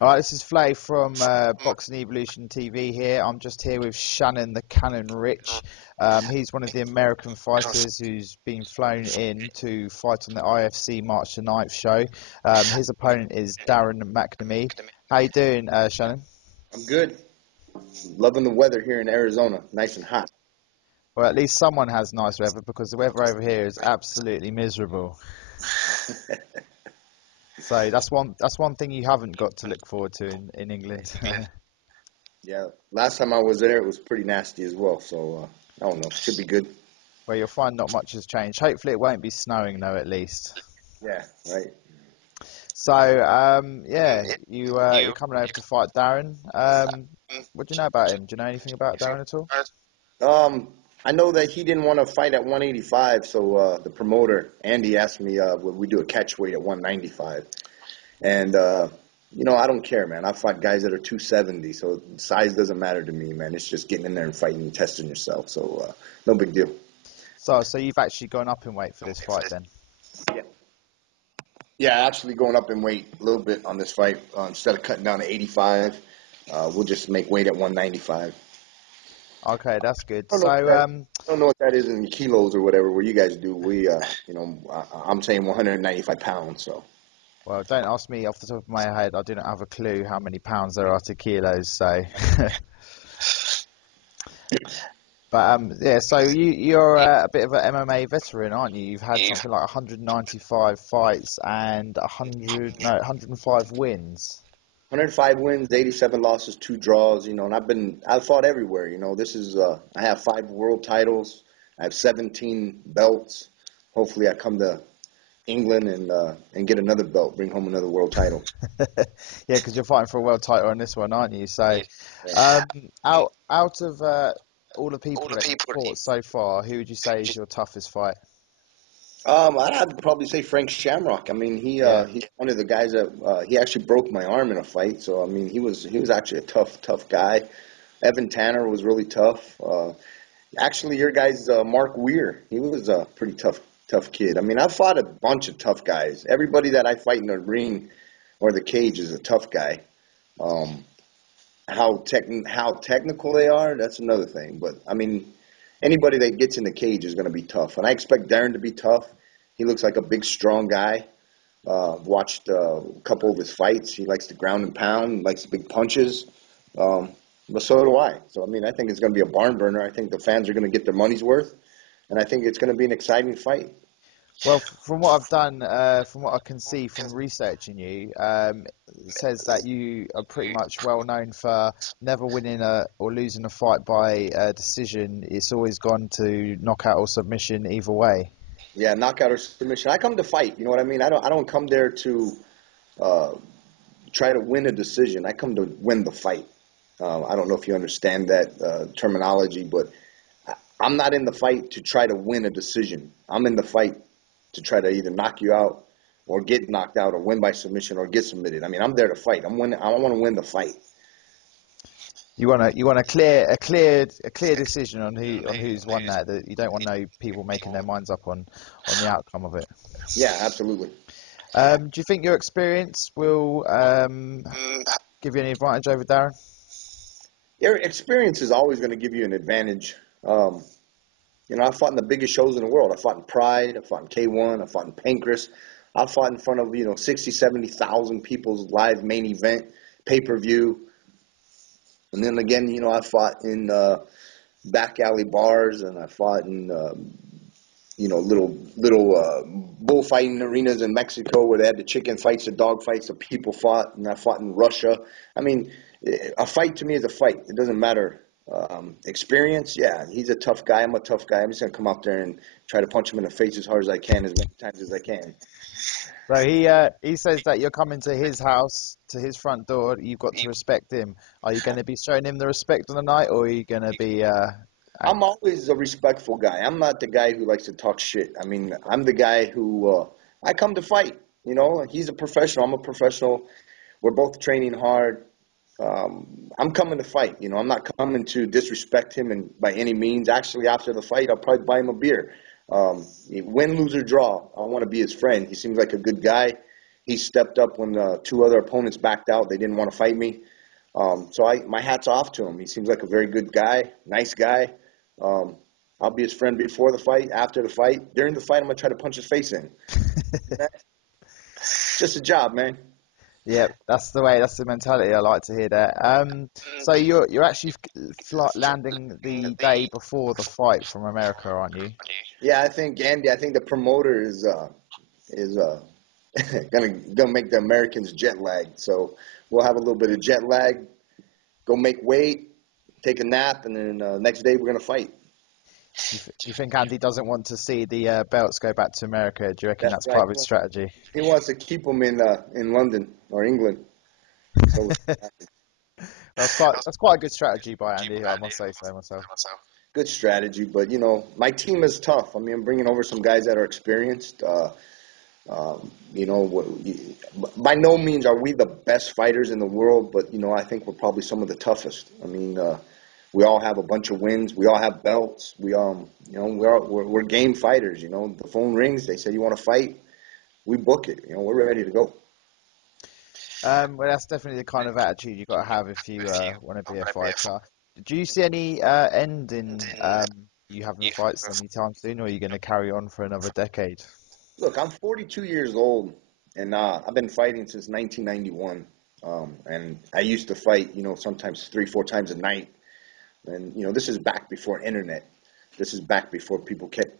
All right, this is Flave from Boxing Evolution TV here. I'm just here with Shannon The Cannon Ritch. He's one of the American fighters who's been flown in to fight on the IFC March the 9th show. His opponent is Darren McNamee. How you doing, Shannon? I'm good. Loving the weather here in Arizona. Nice and hot. Well, at least someone has nice weather because the weather over here is absolutely miserable. So that's one thing you haven't got to look forward to in England. Yeah, last time I was there, it was pretty nasty as well. So, I don't know. Should be good. Well, you'll find not much has changed. Hopefully it won't be snowing though, at least. Yeah, right. So, yeah, you're coming over to fight Darren. What do you know about him? Do you know anything about Darren at all? I know that he didn't want to fight at 185, so the promoter, Andy, asked me would we do a catch weight at 195. And, I don't care, man. I fought guys that are 270, so size doesn't matter to me, man. It's just getting in there and fighting and testing yourself. So, no big deal. So you've actually gone up in weight for this fight then? Yeah. Yeah, actually going up in weight a little bit on this fight. Instead of cutting down to 85, we'll just make weight at 195. Okay, that's good. I don't know what that is in kilos or whatever. Where you guys do, I'm saying 195 pounds. So. Well, don't ask me off the top of my head. I do not have a clue how many pounds there are to kilos. So, but yeah. So you're a bit of an MMA veteran, aren't you? You've had something like 195 fights and 105 wins. 105 wins, 87 losses, 2 draws. And I've fought everywhere. This is I have 5 world titles. I have 17 belts. Hopefully, I come to England and get another belt, bring home another world title. Yeah, because you're fighting for a world title on this one, aren't you? So, out of all the people that you've fought so far, who would you say is your toughest fight? I'd have to probably say Frank Shamrock. I mean, he's one of the guys that he actually broke my arm in a fight. So I mean, he was actually a tough guy. Evan Tanner was really tough. Actually, your guy's Mark Weir. He was a pretty tough kid. I mean, I've fought a bunch of tough guys. Everybody that I fight in the ring or the cage is a tough guy. How technical they are, that's another thing. But I mean, anybody that gets in the cage is going to be tough, and I expect Darren to be tough. He looks like a big, strong guy. Watched a couple of his fights. He likes to ground and pound, likes big punches. But so do I. So I mean, I think it's going to be a barn burner. I think the fans are going to get their money's worth. And I think it's going to be an exciting fight. Well, from what I've done, from what I can see from researching you, it says that you are pretty much well known for never winning or losing a fight by decision. It's always gone to knockout or submission either way. Yeah, knockout or submission. I come to fight. You know what I mean? I don't come there to try to win a decision. I come to win the fight. I don't know if you understand that terminology, but I'm not in the fight to try to win a decision. I'm in the fight to try to either knock you out or get knocked out or win by submission or get submitted. I mean, I'm there to fight. I want to win the fight. You want a clear decision on who's won that. That you don't want no people making their minds up on the outcome of it. Yeah, absolutely. Do you think your experience will give you any advantage over Darren? Your experience is always going to give you an advantage. I fought in the biggest shows in the world. I fought in Pride. I fought in K1. I fought in Pancras. I fought in front of, 60, 70,000 people's live main event, pay-per-view. And then again, I fought in back alley bars, and I fought in, little bullfighting arenas in Mexico where they had the chicken fights, the dog fights, the people fought, and I fought in Russia. I mean, a fight to me is a fight. It doesn't matter. Experience, yeah, he's a tough guy. I'm a tough guy. I'm just going to come out there and try to punch him in the face as hard as I can, as many times as I can. So he says that you're coming to his house, to his front door. You've got to respect him. Are you going to be showing him the respect on the night, or are you going to be... I'm always a respectful guy. I'm not the guy who likes to talk shit. I mean, I'm the guy who... I come to fight. He's a professional. I'm a professional. We're both training hard. I'm coming to fight. I'm not coming to disrespect him and by any means. Actually, after the fight, I'll probably buy him a beer. Win, lose, or draw, I want to be his friend. He seems like a good guy. He stepped up when two other opponents backed out. They didn't want to fight me. My hat's off to him. He seems like a very good guy, nice guy. Um, I'll be his friend before the fight, after the fight. During the fight, I'm going to try to punch his face in. Just a job, man. Yeah, that's the way. That's the mentality. I like to hear that. So you're actually landing the day before the fight from America, aren't you? Yeah, I think Andy. I think the promoter is gonna make the Americans jet lagged. So we'll have a little bit of jet lag. Go make weight, take a nap, and then next day we're gonna fight. Do you think Andy doesn't want to see the belts go back to America? Do you reckon That's that's right. part of his strategy? He wants to keep them in London or England. So That's quite a good strategy by Andy. I must say so myself. good strategy, but my team is tough. I mean, I'm bringing over some guys that are experienced. By no means are we the best fighters in the world, but I think we're probably some of the toughest. I mean, we all have a bunch of wins. We all have belts. We're game fighters. The phone rings. They say you want to fight. We book it. We're ready to go. Well, that's definitely the kind of attitude you've got to have if you want to be a fighter. Do you see any end in you having fights anytime soon, or are you going to carry on for another decade? Look, I'm 42 years old, and I've been fighting since 1991. And I used to fight, sometimes 3, 4 times a night. And, this is back before internet. This is back before people kept,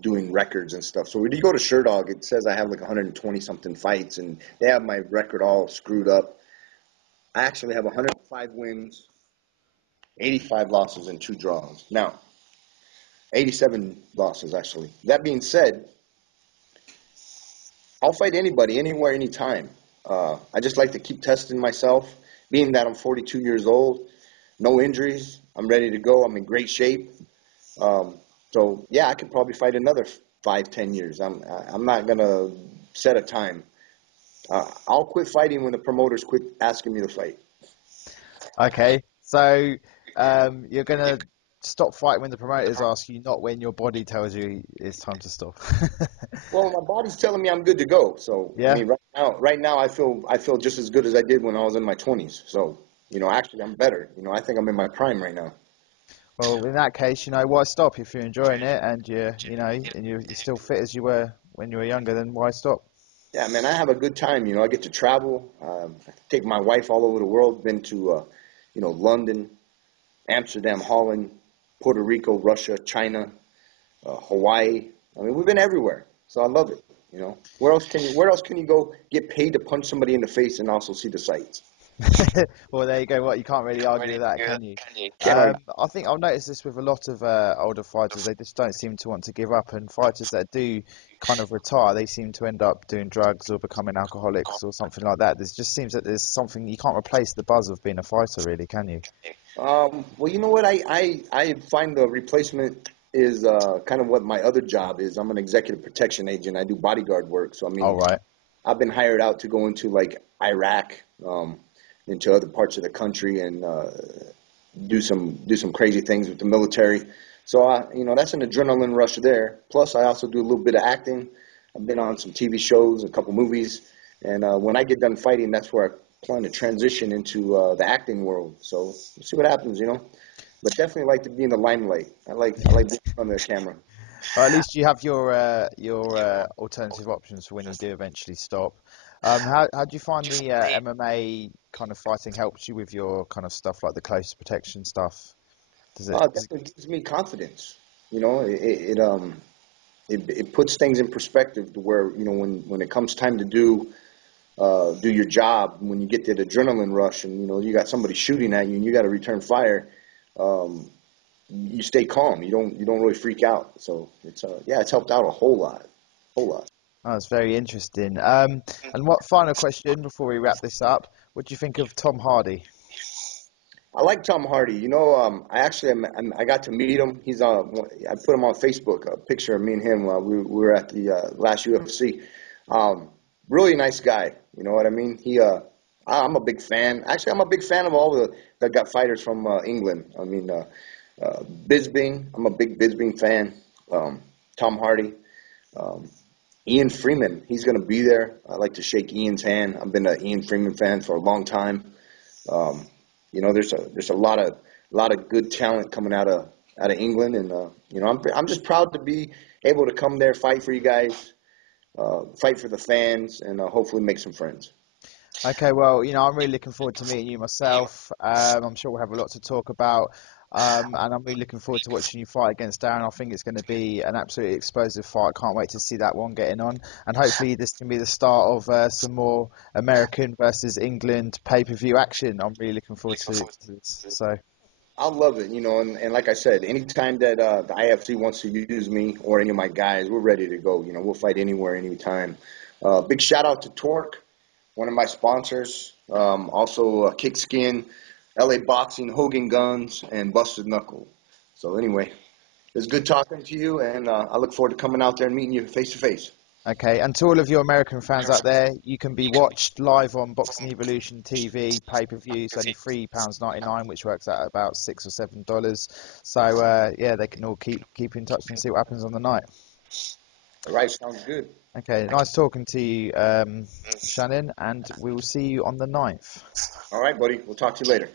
doing records and stuff. So when you go to SureDog, it says I have like 120 something fights, and they have my record all screwed up. I actually have 105 wins, 85 losses, and 2 draws. Now, 87 losses, actually. That being said, I'll fight anybody, anywhere, anytime. I just like to keep testing myself. Being that I'm 42 years old, no injuries, I'm ready to go. I'm in great shape. Yeah, I could probably fight another 5, 10 years. I'm not gonna set a time. I'll quit fighting when the promoters quit asking me to fight. Okay, so you're going to stop fighting when the promoters ask you, not when your body tells you it's time to stop. Well, my body's telling me I'm good to go. So I Yeah. mean, right now, I feel just as good as I did when I was in my 20s. So actually, I'm better. I think I'm in my prime right now. Well, in that case, why stop if you're enjoying it and you're still fit as you were when you were younger? Then why stop? Yeah, man, I have a good time. I get to travel. I take my wife all over the world. Been to, London, Amsterdam, Holland, Puerto Rico, Russia, China, Hawaii. I mean, we've been everywhere. So I love it. Where else can you go get paid to punch somebody in the face and also see the sights? Well, there you go. What you can't really argue with that, can you? Can't argue. I think I've noticed this with a lot of older fighters. They just don't seem to want to give up, and fighters that do kind of retire, they seem to end up doing drugs or becoming alcoholics or something like that. There just seems that there's something you can't replace the buzz of being a fighter, really, can you? Well, you know what? I find the replacement is kind of what my other job is. I'm an executive protection agent. I do bodyguard work. So, I All mean, right. I've been hired out to go into like Iraq, into other parts of the country and do some crazy things with the military. So, that's an adrenaline rush there. Plus, I also do a little bit of acting. I've been on some TV shows, a couple movies. And when I get done fighting, that's where I plan to transition into the acting world. So we'll see what happens. But definitely like to be in the limelight. I like being on the camera. Well, at least you have your alternative options for when you do eventually stop. How do you find the MMA kind of fighting helps you with your kind of stuff like the close protection stuff? It Does it definitely gives me confidence. It puts things in perspective to where when it comes time to do your job, when you get that adrenaline rush and you got somebody shooting at you and you got to return fire. Um, you stay calm. You don't really freak out. So it's helped out a whole lot. Oh, that's very interesting. And what final question before we wrap this up? What do you think of Tom Hardy? I like Tom Hardy. I got to meet him. I put him on Facebook, a picture of me and him while we were at the last UFC. Really nice guy. You know what I mean? I'm a big fan. Actually, I'm a big fan of all the got fighters from England. I mean, Bisbing. I'm a big Bisbing fan. Tom Hardy. Um, Ian Freeman, he's going to be there. I like to shake Ian's hand. I've been an Ian Freeman fan for a long time. You know, there's a lot of good talent coming out of England, and you know, I'm just proud to be able to come there, fight for you guys, fight for the fans, and hopefully make some friends. Okay, well, you know, I'm really looking forward to meeting you myself. I'm sure we'll have a lot to talk about. And I'm really looking forward to watching you fight against Darren. I think it's going to be an absolutely explosive fight. Can't wait to see that one getting on. And hopefully this can be the start of some more American versus England pay-per-view action. I'm really looking forward to this. So, I love it, you know, and like I said, anytime that the IFC wants to use me or any of my guys, we're ready to go. You know, we'll fight anywhere, anytime. Big shout out to Torque, one of my sponsors. Also, Kickskin, LA Boxing, Hogan Guns, and Busted Knuckle. So anyway, it's good talking to you, and I look forward to coming out there and meeting you face to face. okay, and to all of your American fans out there, you can be watched live on Boxing Evolution TV pay-per-view. It's only £3.99, which works out about $6 or $7. So yeah, they can all keep in touch and see what happens on the night. All right, sounds good. Okay, nice talking to you, Shannon, and we will see you on the 9th. All right, buddy. We'll talk to you later.